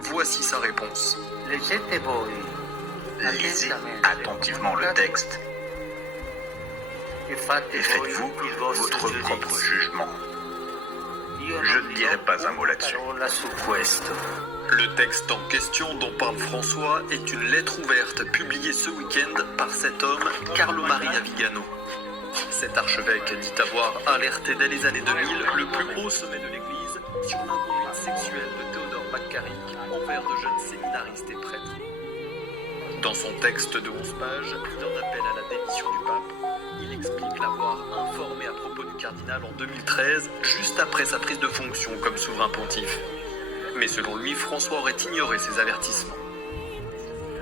Voici sa réponse. Lisez attentivement le texte et faites-vous votre propre jugement. Je ne dirai pas un mot là-dessus. Le texte en question dont parle François est une lettre ouverte publiée ce week-end par cet homme, Carlo Maria Vigano. Cet archevêque dit avoir alerté dès les années 2000 le plus haut sommet de l'Église sur l'inconduite sexuelle de Théodore McCarrick envers de jeunes séminaristes et prêtres. Dans son texte de 11 pages, il en appelle à la démission du pape. Il explique l'avoir informé à propos du cardinal en 2013, juste après sa prise de fonction comme souverain pontife. Mais selon lui, François aurait ignoré ces avertissements.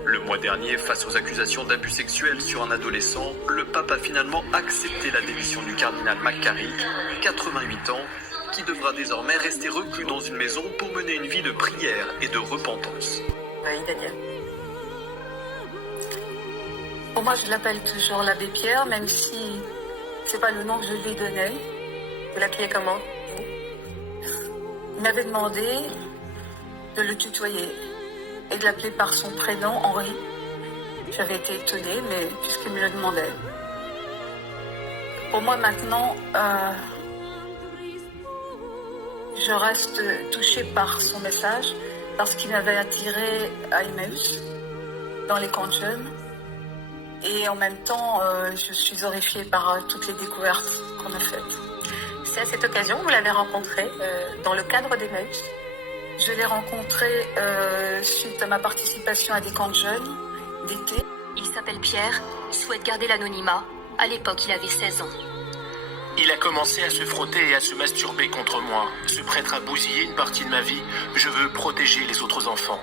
Le mois dernier, face aux accusations d'abus sexuels sur un adolescent, le pape a finalement accepté la démission du cardinal McCarrick, 88 ans, qui devra désormais rester reclus dans une maison pour mener une vie de prière et de repentance. Oui, Daniel. Pour moi, je l'appelle toujours l'abbé Pierre, même si c'est pas le nom que je lui ai donné. Vous l'appelez comment? Il m'avait demandé de le tutoyer et de l'appeler par son prénom, Henri. J'avais été étonnée, mais puisqu'il me le demandait. Pour moi, maintenant, je reste touchée par son message, parce qu'il m'avait attirée à Emmaüs, dans les camps de jeunes. Et en même temps, je suis horrifiée par toutes les découvertes qu'on a faites. C'est à cette occasion que vous l'avez rencontré dans le cadre d'Emmaüs? Je l'ai rencontré suite à ma participation à des camps de jeunes d'été. Il s'appelle Pierre, souhaite garder l'anonymat. À l'époque, il avait 16 ans. Il a commencé à se frotter et à se masturber contre moi. Ce prêtre a bousillé une partie de ma vie. Je veux protéger les autres enfants.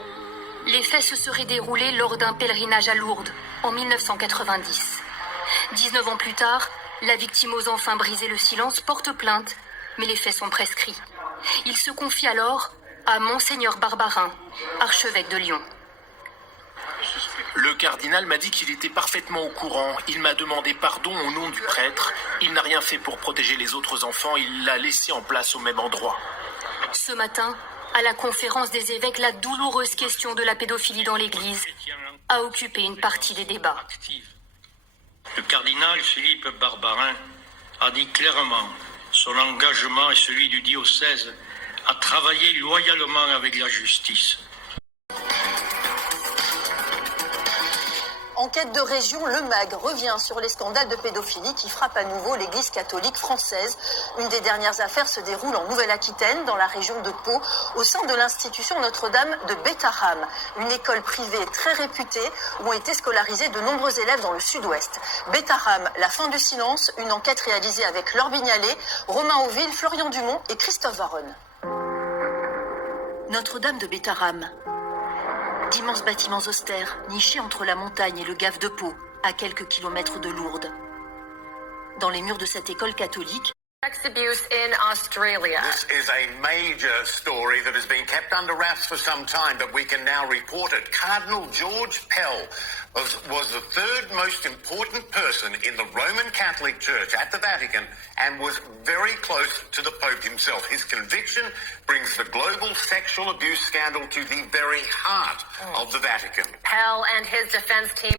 Les faits se seraient déroulés lors d'un pèlerinage à Lourdes, en 1990. 19 ans plus tard, la victime osant enfin briser le silence porte plainte, mais les faits sont prescrits. Il se confie alors à Monseigneur Barbarin, archevêque de Lyon. Le cardinal m'a dit qu'il était parfaitement au courant. Il m'a demandé pardon au nom du prêtre. Il n'a rien fait pour protéger les autres enfants. Il l'a laissé en place au même endroit. Ce matin, à la conférence des évêques, la douloureuse question de la pédophilie dans l'Église a occupé une partie des débats. Le cardinal Philippe Barbarin a dit clairement son engagement et celui du diocèse à travailler loyalement avec la justice. Enquête de région, le MAG revient sur les scandales de pédophilie qui frappent à nouveau l'Église catholique française. Une des dernières affaires se déroule en Nouvelle-Aquitaine, dans la région de Pau, au sein de l'institution Notre-Dame de Bétharram, une école privée très réputée où ont été scolarisés de nombreux élèves dans le sud-ouest. Bétharram, la fin du silence, une enquête réalisée avec Laure Bignalet, Romain Auville, Florian Dumont et Christophe Varone. Notre-Dame de Bétharram. D'immenses bâtiments austères, nichés entre la montagne et le Gave de Pau, à quelques kilomètres de Lourdes. Dans les murs de cette école catholique, Sex abuse in Australia. This is a major story that has been kept under wraps for some time, but we can now report it. Cardinal George Pell was the third most important person in the Roman Catholic Church at the Vatican and was very close to the Pope himself. His conviction brings the global sexual abuse scandal to the very heart of the Vatican. Pell and his defense team.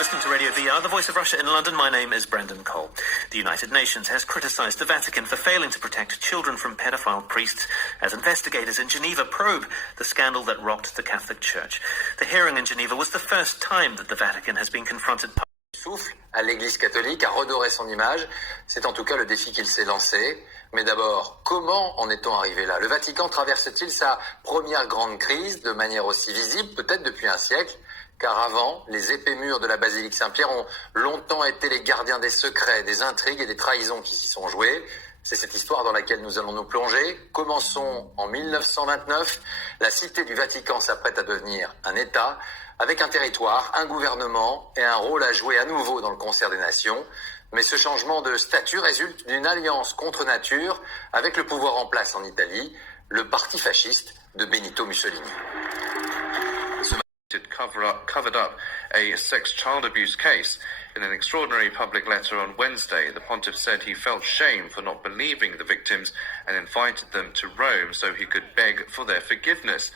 Listening to Radio VR, the voice of Russia in London. My name is Brendan Cole. The United Nations has criticized the Vatican for failing to protect children from pedophile priests as investigators in Geneva probe the scandal that rocked the Catholic Church. The hearing in Geneva was the first time that the Vatican has been confronted. Souffle à l'Église catholique, à redorer son image, c'est en tout cas le défi qu'il s'est lancé. Mais d'abord, comment en est-on arrivé là? Le Vatican traverse-t-il sa première grande crise de manière aussi visible, peut-être depuis un siècle? Car avant, les épais murs de la basilique Saint-Pierre ont longtemps été les gardiens des secrets, des intrigues et des trahisons qui s'y sont jouées. C'est cette histoire dans laquelle nous allons nous plonger. Commençons en 1929. La cité du Vatican s'apprête à devenir un État, avec un territoire, un gouvernement et un rôle à jouer à nouveau dans le concert des nations. Mais ce changement de statut résulte d'une alliance contre nature avec le pouvoir en place en Italie, le parti fasciste de Benito Mussolini. Covered up a sex child abuse case. In an extraordinary public letter on Wednesday, the pontiff said he felt shame for not believing the victims and invited them to Rome so he could beg for their forgiveness.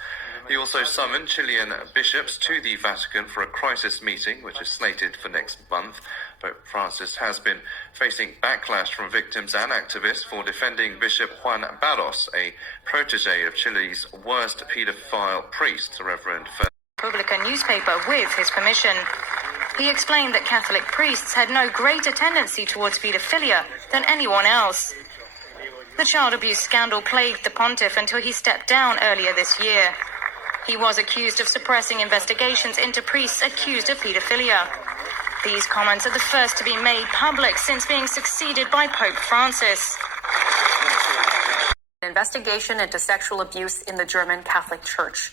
He also summoned Chilean bishops to the Vatican for a crisis meeting, which is slated for next month. Pope Francis has been facing backlash from victims and activists for defending Bishop Juan Barros, a protege of Chile's worst paedophile priest, Reverend Republican newspaper with his permission. He explained that Catholic priests had no greater tendency towards paedophilia than anyone else. The child abuse scandal plagued the pontiff until he stepped down earlier this year. He was accused of suppressing investigations into priests accused of paedophilia. These comments are the first to be made public since being succeeded by Pope Francis. Investigation into sexual abuse in the German Catholic Church.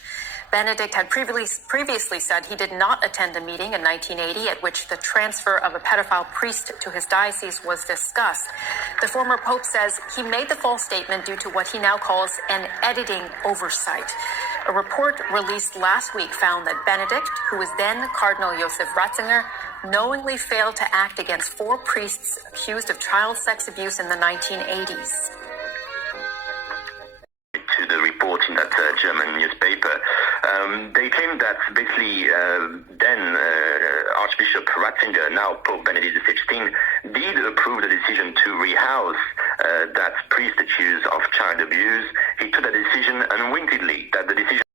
Benedict had previously said he did not attend a meeting in 1980 at which the transfer of a pedophile priest to his diocese was discussed. The former pope says he made the false statement due to what he now calls an editing oversight. A report released last week found that Benedict, who was then Cardinal Josef Ratzinger, knowingly failed to act against 4 priests accused of child sex abuse in the 1980s. To the report in that German newspaper, they claim that basically then Archbishop Ratzinger, now Pope Benedict XVI, did approve the decision to rehouse that priest accused of child abuse. He took that decision unwittingly, that the decision